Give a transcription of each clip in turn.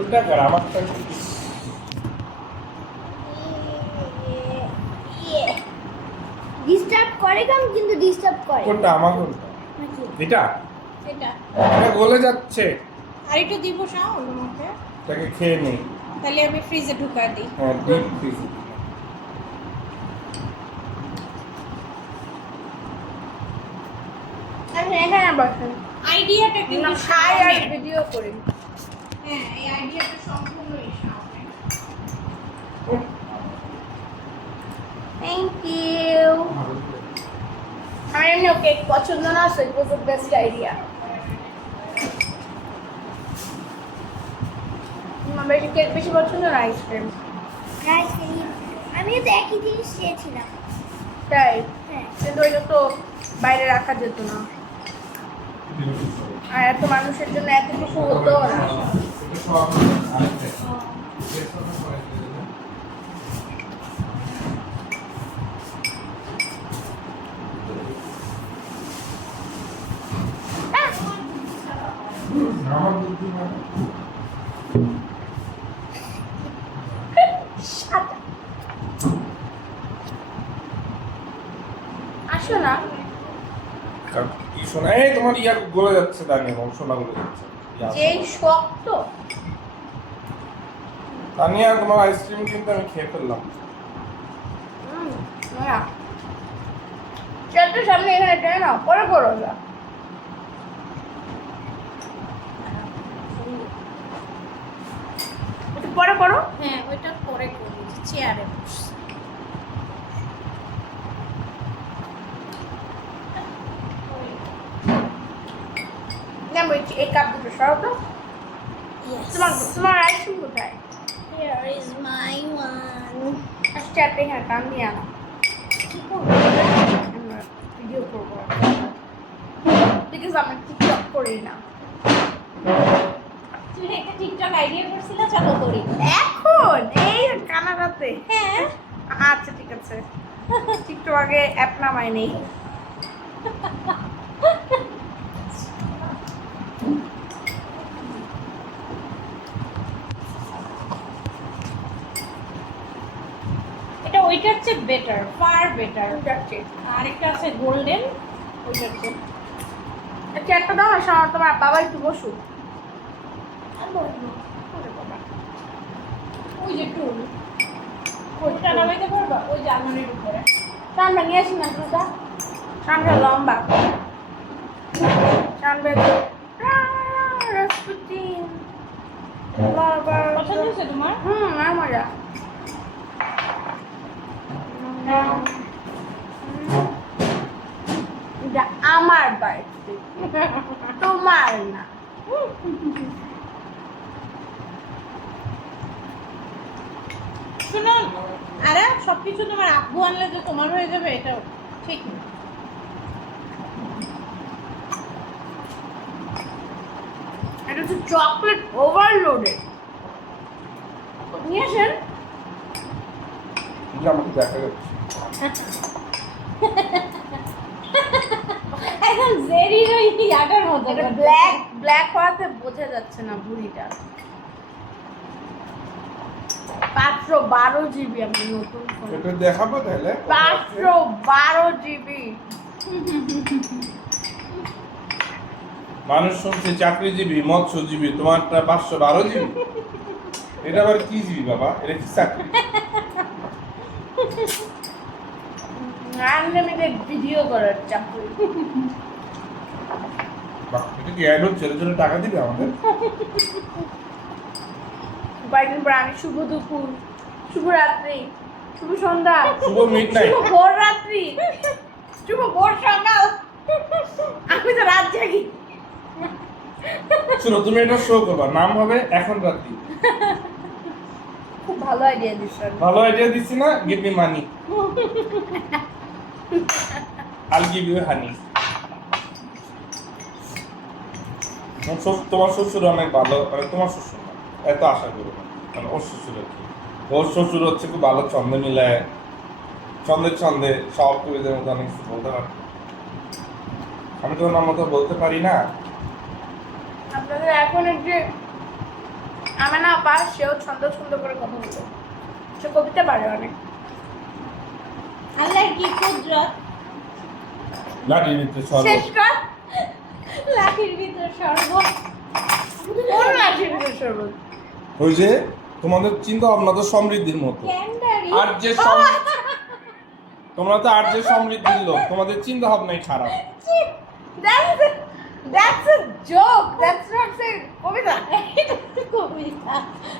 উল্টা কর আমারটা ডিস্টার্ব করে কম কিন্তু ডিস্টার্ব করে কোনটা আমার কোনটা নাকি? এটা এটা এটা গলে যাচ্ছে আর একটু দিব শাও তোমাকে, তাকে খেয়ে নেই তাহলে আমি ফ্রিজে ঢুকা দিই। হ্যাঁ ডিপ ফ্রিজ আমি এখানে বসেন আইডিয়াটা কিন্তু খাই আর শাওনের। ভিডিও করি। হ্যাঁ, এই আইডিয়াটা সম্পূর্ণই শাওনের। Thank you. আমার এমনি কেক পছন্দ না, so it was the best idea. আমার বেশি কেক বেশি পছন্দ না আইসক্রিম। আইসক্রিম আমিও তো একই জিনিস চেয়েছিলাম। তাই হ্যাঁ কিন্তু ওইটা তো বাইরে রাখা যেত না, আর এত মানুষের জন্য এতটুকু হতো না। আমার বুদ্ধি মানে আসো না, কি শোনা এই তোমার ইয়ার গলে যাচ্ছে দানি সোনা গলে যাচ্ছে যেই শক্ত। তানিয়া তোমার আইসক্রিম কিন্তু আমি খেয়ে ফেললাম চেয়ারটা সামনে এখানে টেনে নাও, পরে করো না। একটু পরে করো। হ্যাঁ, ওইটা পরে করবো, চেয়ারে বসে। না বলছি এই কাপ দুটো সরাও তো। তোমার তোমার আইসক্রিম কোথায়? Here is my one. চেয়ারটা এখানে টান দিয়ে আনো, কি করবো? আমরা ভিডিও করবো। বিকজ আমি টিকটক করি না তুমি একটা টিকটক আইডিয়া করছিলে, চলো করি। এখন, এই কানাডাতে। হ্যাঁ, আচ্ছা ঠিক আছে, টিকটক আগে অ্যাপ নামাই নেই। এটা ওইটার চেয়ে বেটার, ফার বেটার। যাচ্ছি, আর একটা আছে গোল্ডেন, ওইটার চেয়ে। চেয়ারটা দাও না, তোমার বাবা একটু বসুক। ওই যে টুল, ওইটা নামাইতে পারবা, ওই যে আলমারির উপরে। সামনে নিয়ে আসি না দুটা, সামনে লম্বা সামনে রাসপুটিন পছন্দ হয়েছে তোমার? আর মজা। এটা আমার বাড়িতে, তোমার না। শুনো, আরে সবকিছু তোমার আব্বু আনলে যে তোমার হয়ে যাবে, এটা ঠিক না। এটা হচ্ছে চকলেট ওভারলোডেড। নিয়ে আসেন। এটা আমাকে দেখা যাচ্ছে একদম জেরি রই ইয়াটার মতো। এটা ব্ল্যাক ব্ল্যাক হওয়াতে বোঝা যাচ্ছে না বুড়িটা। 512 জিবি আমার নতুন ফোন, এটা দেখাবো তাহলে 512 জিবি। মানুষ শুনছে চাকরিজীবী মৎস্যজীবী তোমারটা 512 জিবি এটা আবার কি জিবি বাবা এটা কি চাকরি আনলিমিটেড ভিডিও করার চাকরি। বাহ, এটা কি অ্যাড হচ্ছে এর জন্য টাকা দিবে আমাদের কয়েকদিন পর আমি শুভ দুপুর, শুভ রাত্রি, শুভ সন্ধ্যা, শুভ মিডনাইট শুভ ভোর রাত্রি, শুভ ভোর সকাল। আমি তো রাত জাগি। শুনো তুমি এটা শো করবা, নাম হবে এখন রাত্রি। খুব ভালো আইডিয়া দিচ্ছেন। ভালো আইডিয়া দিচ্ছি না? Give me money, I'll give you honey. তোমার শ্বশুর অনেক ভালো, মানে তোমার শ্বশুর না, এত আশা করো না, মানে ওর শ্বশুর আর কি। ওর শ্বশুর হচ্ছে খুব ভালো ছন্দে মিলায়, ছন্দে ছন্দে সব কবিদের মতো অনেক কিছু বলতে পারে। আমি তো ওনার মতো বলতে পারি না। আপনাদের এখন একটি আমার না আপা সেও ছন্দ ছন্দ করে কথা বলতো, সে কবিতা পারে অনেক। আল্লাহর কি কুদরত, লাঠির ভিতরে সর্ব শেষ কর। লাঠির ভিতর শরবত। কোন লাঠির ভিতর শরবত? ওই যে তোমাদের চিন্তা ভাবনা তো সমৃদ্ধির মতো, ক্যান্ডারি। আর যে তোমরা তো আর যে সমৃদ্ধির লোক, তোমাদের চিন্তা ভাবনাই খারাপ। That's a joke. That's not a কবিতা। এটা তো কবিতা।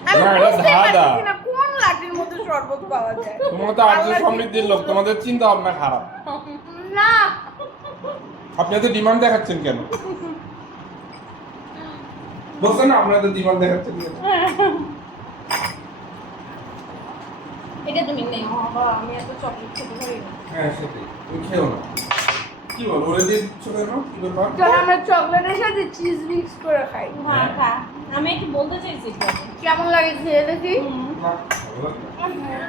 আমি না, এটা বুঝতে ধাঁধা। পারছি না কোন লাঠির মধ্যে শরবত পাওয়া যায়। তোমরা তো আর যে সমৃদ্ধির লোক, তোমাদের চিন্তা ভাবনা খারাপ। না, আপনি এত ডিমান্ড দেখাচ্ছেন কেন? বলছেন না আপনাদের ডিমান্ড দেখাচ্ছেন কেন? এটা তুমি নেই বাবা, আমি এত চকলেট খেতে পারি না। হ্যাঁ সেটাই, তুমি খেও না। কি বল, ওরে দিয়ে দিচ্ছ কেন? কি ব্যাপার? কারণ আমরা চকলেটের সাথে চিজ মিক্স করে খাই। হ্যাঁ খা, আমি একটু বলতে চাইছি একটু। কেমন লাগে খেয়ে দেখি? না, ভালো লাগে না।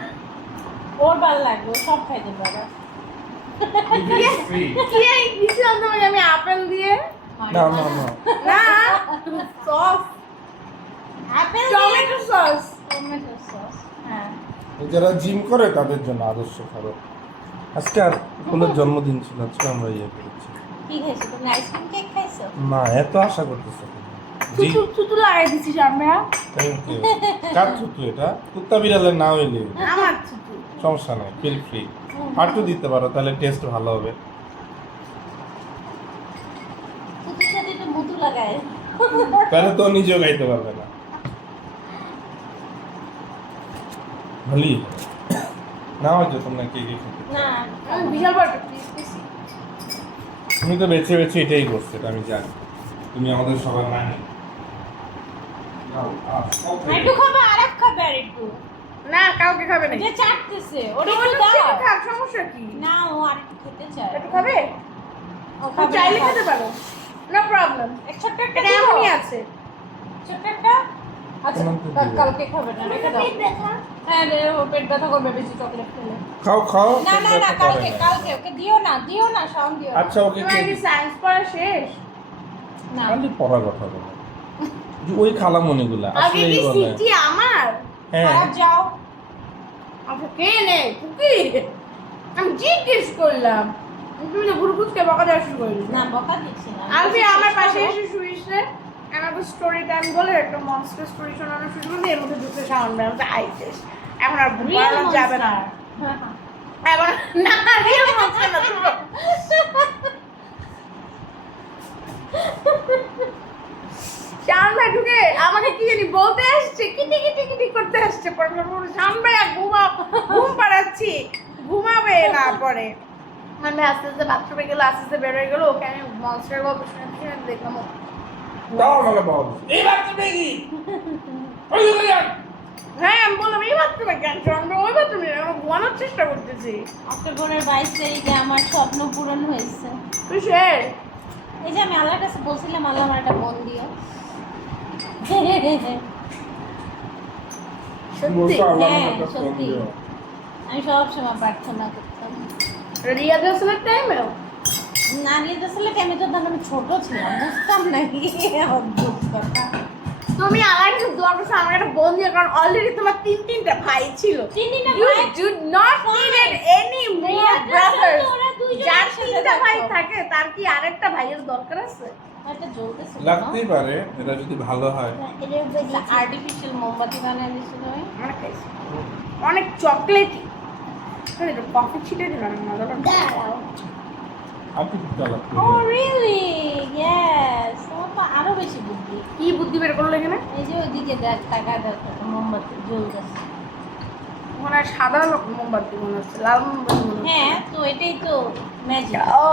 ওর ভালো লাগবে, ও সব খাইতে পারে। It is free. কি এই দিছিলাম তোমাকে আমি আপেল দিয়ে? না না না, না, sauce, apple tomato sauce. Tomato sauce. হ্যাঁ যারা জিম করে তাদের জন্য আদর্শ খাবার। আজকে আর ফুলের জন্মদিন ছিল, আজকে আমরা ইয়ে করেছি। কি খাইছো তুমি? আইসক্রিম কেক খাইছো? না, এত আশা করতেছে কেন? জি, থুতু থুতু লাগাই দিছিস আমরা। Thank you. কার থুতু এটা? কুত্তা বিড়ালের না হইলে আমার থুতু। সমস্যা নাই, ফিল ফ্রি। আরটু দিতে পারো, তাহলে টেস্ট ভালো হবে। তুতুর সাথে একটু মুতু লাগায়। তাহলে তো নিজেও গাইতে পারবে না। ভালি না হয়তো তোমরা কে কে খেতে। না আমি বিশাল বড় পিস দিছি। তুমি তো বেছে বেছে এটাই করছো, এটা আমি জানি। তুমি আমাদের সবার মানে একটু খাবে, আরেক খাবে আর একটু। না, কাউকে খাবে না। যে চাটতেছে ওটা ওটা একটু দাও। খাক, সমস্যা কি? না ও আরেকটু খেতে চায়। একটু খাবে? ও তুমি খাবে চাইলে না, খেতে পারো। No problem. এক ছোট্ট একটা এটা দিবো? এমনই আছে। ছোট্ট একটা? আচ্ছা কেমন করে দিবো? কালকে খাবে না, রেখে দাও। পেট ব্যথা। হ্যাঁ রে, ও পেট ব্যথা করবে বেশি চকলেট খেলে। খাও খাও, না পেট না না, ব্যথা করে কালকে না। কালকে ওকে দিও না শাওন দিও না। আচ্ছা ওকে তোমার কি সায়েন্স পড়া শেষ? না খালি পড়া কথা বলো। যে ওই খালামণিগুলা আগে আসলেই কি বলে। সিটি আমার? হ্যাঁ খারাপ যাও। আচ্ছা কে নে কুকি? আমি জিজ্ঞেস করলাম। তুমি তো গুরুকুচকে বকা দেওয়া শুরু করে দিলে। না বকা দিচ্ছি না। আলফি আমার পাশে এসে শুইস রে। আমাকে স্টোরি টাইম বলে একটা মনস্টার স্টোরি শোনানো শুরু করলে এর মধ্যে ঢুকতে সাউন্ড বের হতে আইতেস। এখন আর Real বলা যাবে না। monster। হ্যাঁ, হ্যাঁ। এখন না রিয়েল মনস্টার না তুমি। শাওন ভাই ঢুকে আমাকে কি জানি বলতে আসছে, কিটি কিটি কিটি করতে আসছে। পরে শাওন ভাই ঘুম পাড়াচ্ছি, ঘুমাবে না পরে। আমি আস্তে আস্তে বাথরুমে গেলো, আস্তে আস্তে বেরোয় গেলো। ওকে আমি মনস্টার গল্প শুনে শুনে দেখলাম ও দাও আমাকে বল। এই বাচ্চাটা কি? ওই ওই ওই। হ্যাঁ আমি বললাম এই বাথরুমে কেন? শাওন ভাই ওই বাথরুমে আমি ঘুমানোর চেষ্টা করতেছি। অক্টোবরের 22 তারিখে আমার স্বপ্ন পূরণ হয়েছে। কিসের? এই যে আমি আল্লাহর কাছে বলছিলাম আল্লাহ আমার একটা বোন দিও। সত্যি? বলছো আল্লাহ হ্যাঁ, আমাকে ফোন সত্যি। দিও। আমি সব সময় প্রার্থনা করতাম। রিয়াদ হাসানের টাইমেও? না নিয়ে আসলে আমি তো তখন আমি ছোট ছিলাম, বুঝতাম না কি অদ্ভুত কথা। তুমি আমার কাছে দোয়া করছো আমার একটা বোন দিয়ে, কারণ অলরেডি তোমার তিনটা ভাই ছিল। তিনটা You ভাই? do not need any more Riyad Hasan brothers. তো ওরা দুইজনের যার সাথে তিনটা ভাই থাকতো। থাকে তার কি আরেকটা ভাইয়ের দরকার আছে? এটা জ্বলতেছে লাগতেই পারে, এটা যদি ভালো হয়। আর্টিফিশিয়াল মোমবাতি বানিয়ে দিয়েছিল আমি। অনেক খাইছি। অনেক চকলেটি। কফি ছিটে দিল অনেক মজা লাগলো। দাঁড়াও। আর কি লাগতে ও রিয়েলি ইয়েস, তোমার তো আরো বেশি বুদ্ধি। কি বুদ্ধি বের করলো এখানে? এই যে ওইদিকে দেখ, টাকা দেখ, মোমবাতি জ্বলতেছে। মনে হয় সাদা মোমবাতি মনে হচ্ছে, লাল মোমবাতি মনে হচ্ছে। হ্যাঁ তো এটাই তো ম্যাজিক। ও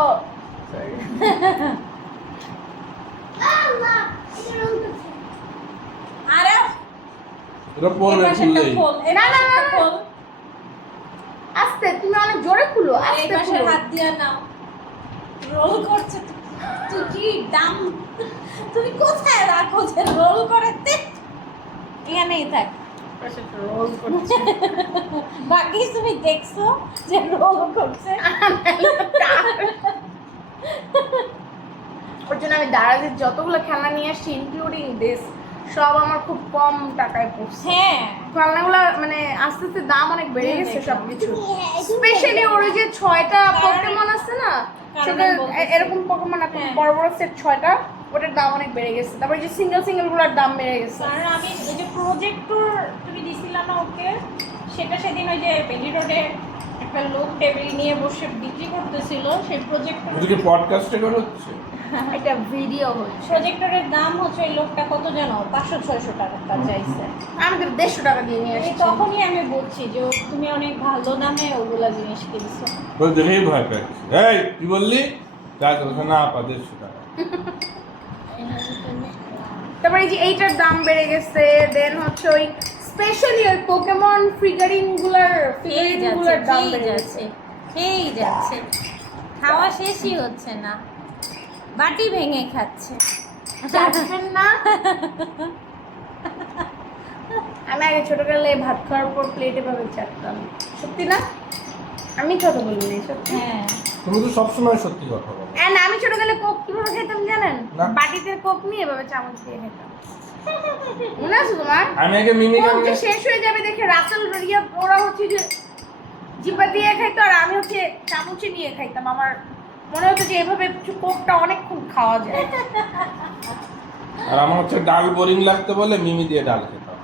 sorry. আল্লাহ, এটা রং করছে। আরে এটা পরে খুললেই। না, না, না, না। আস্তে, তুমি অনেক জোরে খুলো, এই আস্তে পাশে খুলো। হাত দিয়ে নাও। রোল করছে তো। তুই কি দাম, তুমি কোথায় রাখো যে রোল করতে? এখানেই থাক। পাশে একটা রোল করছে। বাকি তুমি দেখছো যে রোল করছে? ওর জন্য আমি দারাজের যতগুলো খেলনা নিয়ে আসছি ইনক্লুডিং দিস সব আমার খুব কম টাকায় পড়ছে। হ্যাঁ খেলনাগুলো মানে আস্তে আস্তে দাম অনেক বেড়ে হ্যাঁ, গেছে দেখলাম। সবকিছু। হ্যাঁ, স্পেশালি ওর ওই যে 6টা পোকেমন আছে না, কারণ সেটা আমি বলতেছি। এরকম পোকেমন আছে হ্যাঁ। বড় বড় সেট 6টা, ওটার দাম অনেক বেড়ে গেছে। তারপর যে সিঙ্গেল গুলোর দাম বেড়ে গেছে। কারণ আমি ওই যে প্রজেক্টর তুমি দিছিলা না ওকে, সেটা সেদিন ওই যে বেলি রোডে একটা লোক টেবিল নিয়ে বসে বিক্রি করতেছিল, সেই প্রজেক্টর এটা কি পডকাস্টে করে হচ্ছে? এটা ভিডিও হচ্ছে। প্রজেক্টরের দাম হচ্ছে ওই লোকটা কত জানো, 500-600 টাকা চাইছে। আমি তো 150 টাকা দিয়ে নিয়ে এই আসছি। তখনই আমি বলছি যে তুমি অনেক ভালো দামে ওগুলা জিনিস কিনছো। বলে দেখেই ভয় পাচ্ছি। এই কি বললি? যা বলছে না আপা 150 টাকা। তারপরে এই যে এইটার দাম বেড়ে গেছে। দেন হচ্ছে ওই স্পেশালি ওই পোকেমন ফিগারিন গুলার দাম বেড়ে গেছে। খেয়েই যাচ্ছে, খাওয়া শেষই হচ্ছে না, বাটি ভেঙে খাচ্ছে। চাটবেন না? আমি আগে ছোটকালে ভাত খাওয়ার পর প্লেটে ভাবে চাটতাম। সত্যি না? আমি ছোট বলি নাই, সত্যি। হ্যাঁ তুমি তো সবসময় সত্যি কথা বলো। And আমি ছোটকালে কোক কিভাবে খেতাম জানেন? না। বাটিতে কোক নিয়ে এভাবে চামচ দিয়ে খেতাম। মনে আছে তোমার? আমি আগে মিমি কোক যে গান শেষ হয়ে যাবে দেখে রাসেল রিয়া ওরা হচ্ছে যে জিপা দিয়ে খাইতো আর আমি হচ্ছে চামচে নিয়ে খাইতাম। আমার মনে হতো যে এভাবে কোকটা অনেকক্ষণ খাওয়া যায়। আর আমার হচ্ছে ডাল বোরিং লাগতে বলে মিমি দিয়ে ডাল খেতাম।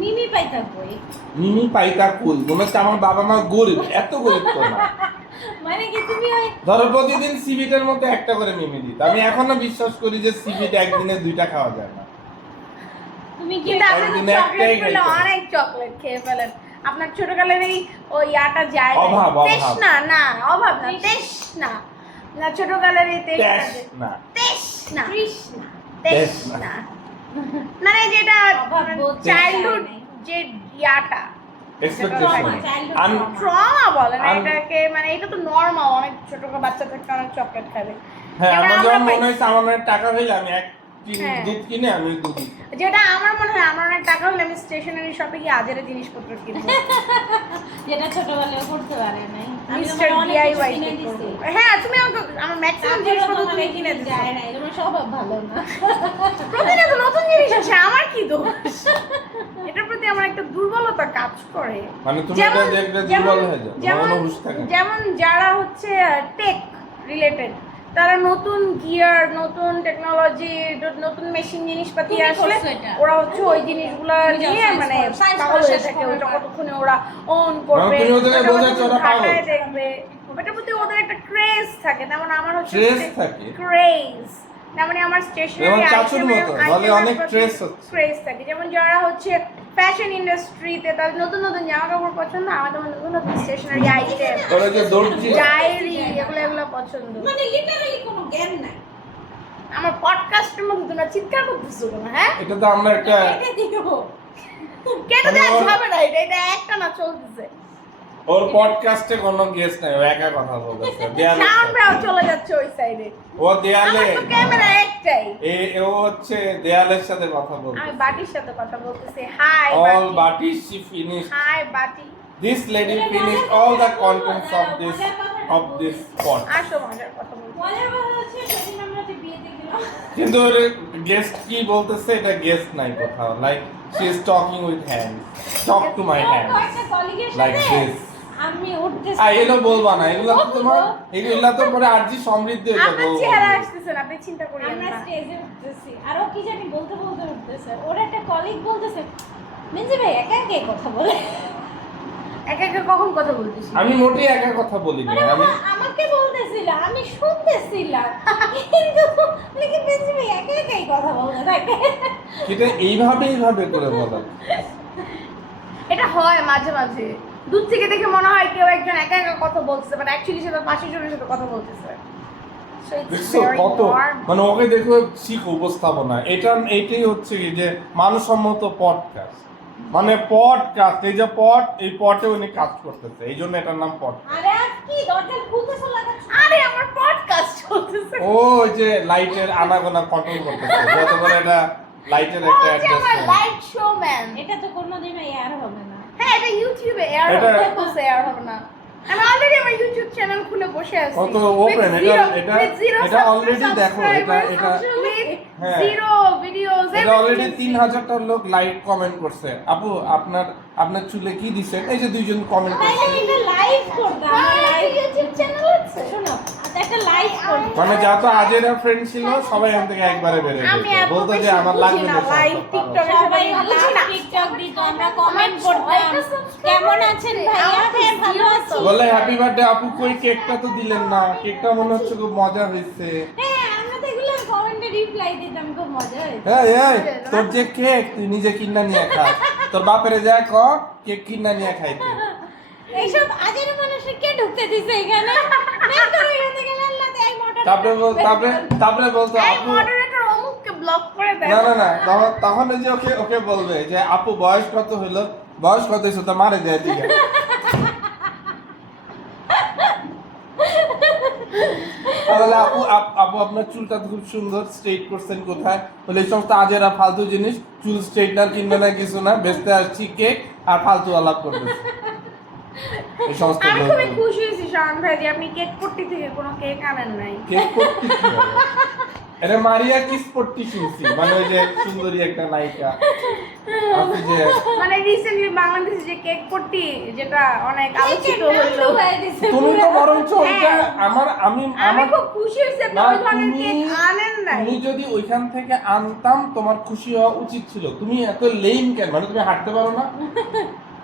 মিমি পাইতা কই? মিমি পাইতা কুল মনে হচ্ছে আমার বাবা মা গরিব, এত গরিব তো না। মানে কি তুমি ওই ধরো প্রতিদিন সিবিটের মধ্যে একটা করে মিমি দিত। আমি এখনো বিশ্বাস করি যে সিবিট একদিনে 2টা খাওয়া যায় না। তুমি কি কিন্তু আপনি তো একদিনে একটাই চকলেট পেলে খাইতাম। অনেক চকলেট খেয়ে ফেলেন। আপনার ছোটকালের এই ওই ইয়াটা যায় না। অভাব, অভাব। তৃষ্ণা না, অভাব না, তৃষ্ণা না, ছোটকালের এই ট্যাস তৃষ্ণা না। তৃষ্ণা কৃষ্ণ তৃষ্ণা মানে যেটা অভাব বোধ চাইল্ডহুড যায় নাই। যে ইয়াটা এক্সপেকটেশন childhood আন trauma। ট্রমা বলে না আন- এটাকে, মানে এটা তো নরমাল। অনেক ছোট বাচ্চা থেকে অনেক চকলেট খাবে। হ্যাঁ যেমন আমার আমরা যখন পাই। মনে হয়েছে আমার অনেক টাকা হইলে আমি এক টিন হ্যাঁ। দুধ কিনে আমি দুধ দিই। যেটা আমার মনে হয় আমার অনেক টাকা হলে আমি স্টেশনারি শপে গিয়ে আজেরে জিনিসপত্র কিনবো। যেটা ছোটবেলায় করতে পারে নাই। আমি মিস্টার তোমার অনেক কিছু ডিআইওয়াই কিনে দিছি। হ্যাঁ তুমি আমাকে আমার ম্যাক্সিমাম জিনিসপত্র তুমি কিনে দিছো। যায় নাই, তোমার স্বভাব ভালো না। প্রতিনিয়ত নতুন জিনিস আছে, আমার কি দোষ? এটার প্রতি আমার একটা দুর্বলতা কাজ করে। মানে তুমি যেমন এটা দেখলে দুর্বল হয়ে যাও, যেমন মনে হুঁশ থাকে না। যেমন যারা হচ্ছে টেক রিলেটেড, তারা নতুন গিয়ার, নতুন টেকনোলজি, নতুন মেশিন জিনিসপাতি তুমি আসলে করছো এটা। ওরা হচ্ছে ওই জিনিসগুলো তুমি যাও নিয়ে science মানে করো, science পাগল করো, হয়ে শেষ থাকে। করো ওটা না। কতক্ষণে ওরা অন করবে, তুমি ওদেরকে ওটা বোঝাচ্ছো কতক্ষণ ওরা পাগল। ঘাটায় দেখবে, ওটার প্রতি ওদের একটা ক্রেজ থাকে। তেমন আমার হচ্ছে Trace থাকে? ক্রেজ। যেমন আমার স্টেশনারি যেমন চাচুর মতো, বলে অনেক trace হচ্ছে। ক্রেজ থাকে। যেমন যারা হচ্ছে ফ্যাশন ইন্ডাস্ট্রিতে, তাদের নতুন নতুন জামা কাপড় পছন্দ, আমার তেমন নতুন নতুন স্টেশনারি আইটেম, ওরা যে দর্জি ডায়েরি, এগুলো পছন্দ। মানে লিটারালি কোনো জ্ঞান নাই। আমার পডকাস্টের মধ্যে তোমরা চিৎকার করতেছো কেন? হ্যাঁ, এটা তো আমরা একটা কেটে দিও। কেটে দেওয়া ওর- যাবে না। এটা একটা না চলতেছে। ওর পডকাস্টে কোনো গেস্ট নাই, ও একা কথা বলতেছে দেয়ালে। সাউন্ডটাও চলে যাচ্ছে ওই সাইডে। ও দেয়ালে আমার তো ক্যামেরা একটাই। ও হচ্ছে দেয়ালের সাথে কথা বলছে। আমি বাটির সাথে কথা বলতেছি। হাই All বাটি, Bati she finished. হাই বাটি। This lady finished all the contents of this pot. আসো মজার কথা বলতে। মজার কথা হচ্ছে সেদিন আমরা যে বিয়েতে গেলাম, কিন্তু গেস্ট কি বলতেছে এটা গেস্ট নাই কোথাও। Like she is talking with hands. Talk to my এরকম hands. একটা colleague-এর Like সাথে this. আমি উঠতেছি। এগুলো বলবা না, এগুলো তো তোমার, এগুলো তো পরে আরজি সমৃদ্ধ হয়ে যাবে। আপনার চেহারা আসতেছে না, আপনি চিন্তা করেন আমরা না। স্টেজে উঠতেছি, আর ও কি জানি বলতে বলতে উঠতেছে। ওর একটা কলিগ বলতেছে, মিনজি ভাই একা একা কথা বলে। একা একা কখন কথা বলতেছি? আমি মোটেই একা কথা বলি না। মানে আমি আমাকে বলতেছিল, আমি শুনতেছিলাম, কিন্তু নাকি মিনজি ভাই একা একাই কথা বলতে থাকে। এটা এইভাবে করে বলা। এটা হয় মাঝে মাঝে। দূর থেকে দেখে মনে হয় কেউ একজন একা একা কথা বলতেছে, বাট অ্যাকচুয়ালি সে তার পাশের জনের সাথে কথা বলতেছে। So it's দেখছো very কত normal. মানে ওকে দেখো শিখ উপস্থাপনা। এইটাই হচ্ছে কি যে মানসম্মত পডকাস্ট। মানে পডকাস্ট, এই যে এই পটে উনি কাজ করতেছে, এই জন্য এটার নাম পড। আরে আর কি দরজা খুলতেছ লাগাচ্ছ? আরে আমার পডকাস্ট চলতেছে। ও ওই যে লাইটের আনাগোনা কন্ট্রোল করতেছে, যত করে এটা লাইটের একটা ও হচ্ছে আমার অ্যাডজাস্টমেন্ট। Light showman. এটা তো কোনোদিনও এয়ার হবে না। হ্যাঁ, এটা ইউটিউবে এয়ার এটা- হবে, বলছে এয়ার হবে না। আমি অলরেডি আমার ইউটিউব চ্যানেল খুলে বসে আছি। ও তো open, এটা অলরেডি দেখো, এটা with হ্যাঁ। zero videos knows এটা অলরেডি everything. 3000টা লোক লাইক কমেন্ট করছে। আপু আপনার চুলে কি দিছে? এই যে দুইজন কমেন্ট তাইলে করছে। এটা লাইভ করতাম আমার লাইভ ইউটিউব চ্যানেল আছে। শোনো একটা লাইভ করতাম মানে যত আজেরা ফ্রেন্ড ছিল সবাই এখান থেকে একবারে বের হয়ে আমি গেছে। এত বলতো যে বেশি আমার বুঝি লাগবে না, না লাইভ সব। টিকটক সবাই বুঝি না। টিকটক দিত আমরা কমেন্ট সবাইকে করতাম subscribe কেমন করতে। আছেন ভাইয়া আমার তো হ্যাঁ ভালো zero আছি বলে হ্যাপি বার্থডে আপু, কই কেকটা তো দিলেন না। কেকটা মনে হচ্ছে খুব মজা হয়েছে। হ্যাঁ আমরা তো এগুলো কমেন্টে রিপ্লাই দিতাম খুব মজা হয়েছে এই তোর যে কেক তুই নিজে কিনা নিয়ে খা। তোর বাপেরে যা ক কেক কিনা নিয়ে খাইতে। এইসব আজের মানুষের কে ঢুকতে দিছে এখানে বের করে এখান থেকে আল্লাহ এই মোটর তারপরে বলতো এই আপু মডারেটর অমুককে ব্লক করে দেয়। না তখন ওই যে ওকে বলবে যে আপু বয়স কত হইলো, বয়স কত হয়েছে তো মারে যায় ঠিক আছে। তাহলে আপু আপনার চুলটা খুব সুন্দর স্ট্রেট করছেন কোথায়? বলে এই সমস্ত আজেরা ফালতু জিনিস, চুল স্ট্রেটনার কিনবে না কিছু না, বেচতে আসছি কেক আর ফালতু আলাপ করবে এই সমস্ত আমি লোক। খুবই খুশি হয়েছি শাওন ভাই যে আপনি কেক পট্টি থেকে কোনো কেক আনেন নাই। কেক পট্টি কি হবে? এটা মারিয়া কিস পট্টি শুনছি, মানে ওই যে সুন্দরী একটা নায়িকা আছে যে মানে রিসেন্টলি বাংলাদেশে যে কেক পট্টি যেটা অনেক আলোচিত হলো। তুমি তো বরঞ্চ ওইটা হ্যাঁ। আমি আমি খুব খুশি হয়েছি আপনি না, ওই ধরনের তুমি- কেক আনেন নাই। তুমি যদি ওইখান থেকে আনতাম তোমার খুশি হওয়া উচিত ছিল। তুমি এত লেম কেন? মানে তুমি হাঁটতে পারো না?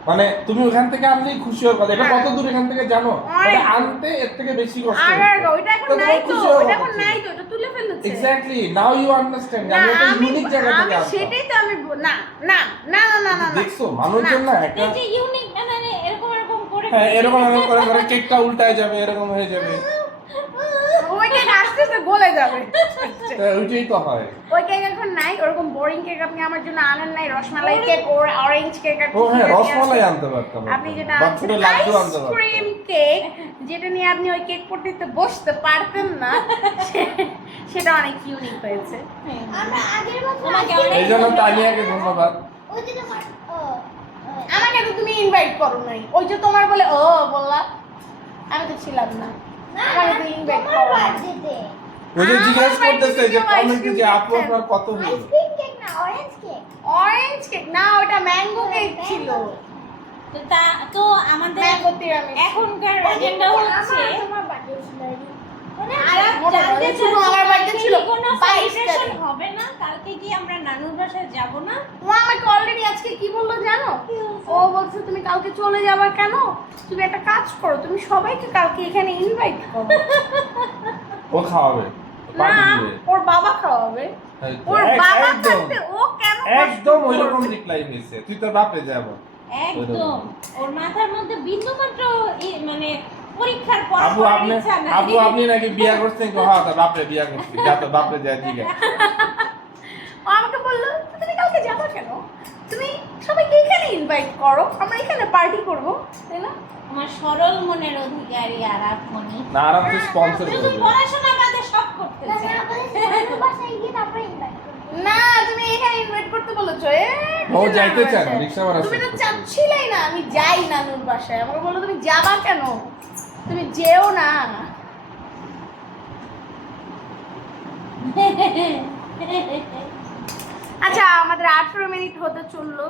মানে তুমি ওখান থেকে আনলেই খুশি হওয়ার কথা। এটা কত দূর এখান থেকে জানো? অনেক এটা আনতে এর থেকে বেশি কষ্ট। আগার ওইটা এখন তোমার নাই তো, খুশি হওয়ার ওইটা কথা এখন ছিল। নাই তো, এটা তুলে ফেলেছে। Exactly, now you understand. না আমি একটা আমি ইউনিক জায়গা থেকে আনতাম। সেটাই তো আমি না না না না না না না। দেখছো মানুষজন না একটা এই যে ইউনিক মানে এরকম করে হ্যাঁ এরকম করে কেকটা উল্টায় যাবে, এরকম হয়ে যাবে। ওই কেক আস্তে আস্তে গলে যাবে। তা ওইটাই তো হয়। ওই কেক এখন নাই, ওরকম বোরিং কেক আপনি আমার জন্য আনেন নাই। রসমালাই কেক ওর অরেঞ্জ কেক আর ও হ্যাঁ, কি নিয়ে রসমালাই আসেন। আনতে পারতাম। আপনি যেটা বা ছোট লাড্ডু আনতে পারতাম। আইসক্রিম কেক যেটা নিয়ে আপনি ওই কেক পট্টিতে বসতে পারতেন না সেটা অনেক ইউনিক হয়েছে। আমরা আগের বছর তোমাকে ice cream অনেক- এই জন্য তানিয়াকে ধন্যবাদ। ওই যে তোমার আমাকে তো তুমি ইনভাইট করো নাই, ওই যে তোমার বলে ও বললা, আমি তো ছিলাম না। আমাকে তো ইনভাইট তোমার করো নাই। বার্থডেতে ওই যে জিজ্ঞেস আমার করতেছে যে বাড়িতে কমেন্টে যে আপু আইসক্রিম আপনার কত হলো। আইসক্রিম কেক না অরেঞ্জ কেক অরেঞ্জ কেক না, ওটা ম্যাঙ্গো কেক ছিল। তো আমাদের ম্যাঙ্গো তিরামিসু। এখনকার এজেন্ডা হচ্ছে তোমার বার্থডে ছিল আর মনে হয়, জানতে শুধু আমার বাড়িতে ছিল, কোনো 22 সেলিব্রেশন তারিখ। হবে না কালকে কি আমরা নানুর বাসায় যাব না ও আমাকে অলরেডি আজকে কি বললো জানো? ও বলছে তুমি কালকে চলে যাবা কেন? তুমি একটা কাজ করো, তুমি সবাইকে কালকে এখানে ইনভাইট করো। ও খাওয়াবে, না, পার্টি দিবে। ওর বাবা খাওয়াবে। এই তো, ওর বাবা একদম থাকতে ও কেন কষ্ট একদম করবে? ওইরকম রিপ্লাই হয়েছে। তুই তোর বাপে যাব। একদম ওর মাথার মধ্যে বিন্দুমাত্র মানে পরীক্ষার পর আপু আপনি নাকি বিয়া করছেন? হ্যাঁ তোর বাপরে বিয়া করছি, যা তো বাপরে যায় ঠিক আছে। ও আমাকে বললো তুমি কালকে যাবা কেন? তুমি সবাইকে এখানে ইনভাইট করো, আমরা এখানে পার্টি করব, তাই না? আমার সরল মনের অধিকারী আরাপ মনি না আরাম তো স্পন্সর শুধু করবে। পড়াশোনা বাদে সব করতে না চায় আমাদের বাসায় গিয়ে তারপরে ইনভাইট করব না তুমি এখানে ইনভাইট করতে বলেছো। ও যাইতে চায় না, রিকশা ভাড়া তুমি তো set করতে। চাচ্ছিলাই না আমি যাই নানুর বাসায়। আমাকে বললো তুমি যাবা কেন? তুমি যেও না। আচ্ছা আমাদের 18 মিনিট হতে চললো।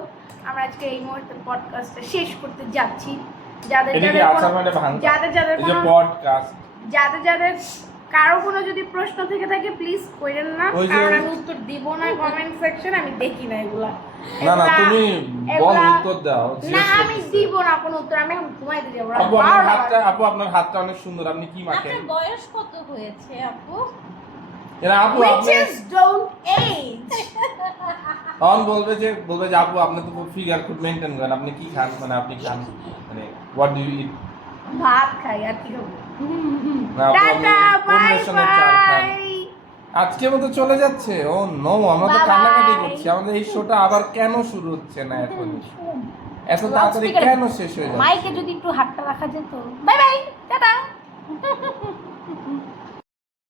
আমরা আজকে এই মুহূর্তে পডকাস্টটা শেষ করতে যাচ্ছি। যাদের এদিকে যাদের আচার কোনো- মানে ভাঙা। যাদের যাদের এই যে কোনো- পডকাস্ট যাদের কারো কোনো যদি প্রশ্ন থেকে থাকে প্লিজ কইরেন না, ওই যে- কারণ আমি উত্তর দিব না কমেন্ট সেকশন, আমি দেখি না এগুলা। না না এগুলা- তুমি বল এগুলা- উত্তর দাও। না জিজ্ঞেস আমি করতেছে। দিব না কোনো উত্তর, আমি এখন ঘুমাইতে যাবো। আপু আপনার হাতটা আপনার হাতটা অনেক সুন্দর। আপনি কি মাখেন? আপনার বয়স কত হয়েছে আপু এরা আপু আপনি Witches don't age. তখন বলবে যে আপু আপনি তো ফিগার খুব মেইনটেইন করেন, আপনি কি খান? মানে আপনি খান মানে হোয়াট ডু ইউ ইট? ভাত খাই আর কি খাবো। না আপু আপনি টাটা কোন বাই রেশনের চাল খান? বাই। আজকের মতো চলে যাচ্ছে। ও নো, আমরা তো Bye কান্নাকাটি bye. করছি। আমাদের এই শোটা আবার কেন শুরু হচ্ছে না এখন? এত তাড়াতাড়ি Loudspeaker- কেন শেষ হয়ে যাচ্ছে? মাইকে যদি একটু হাতটা রাখা যেত। Bye bye, tata.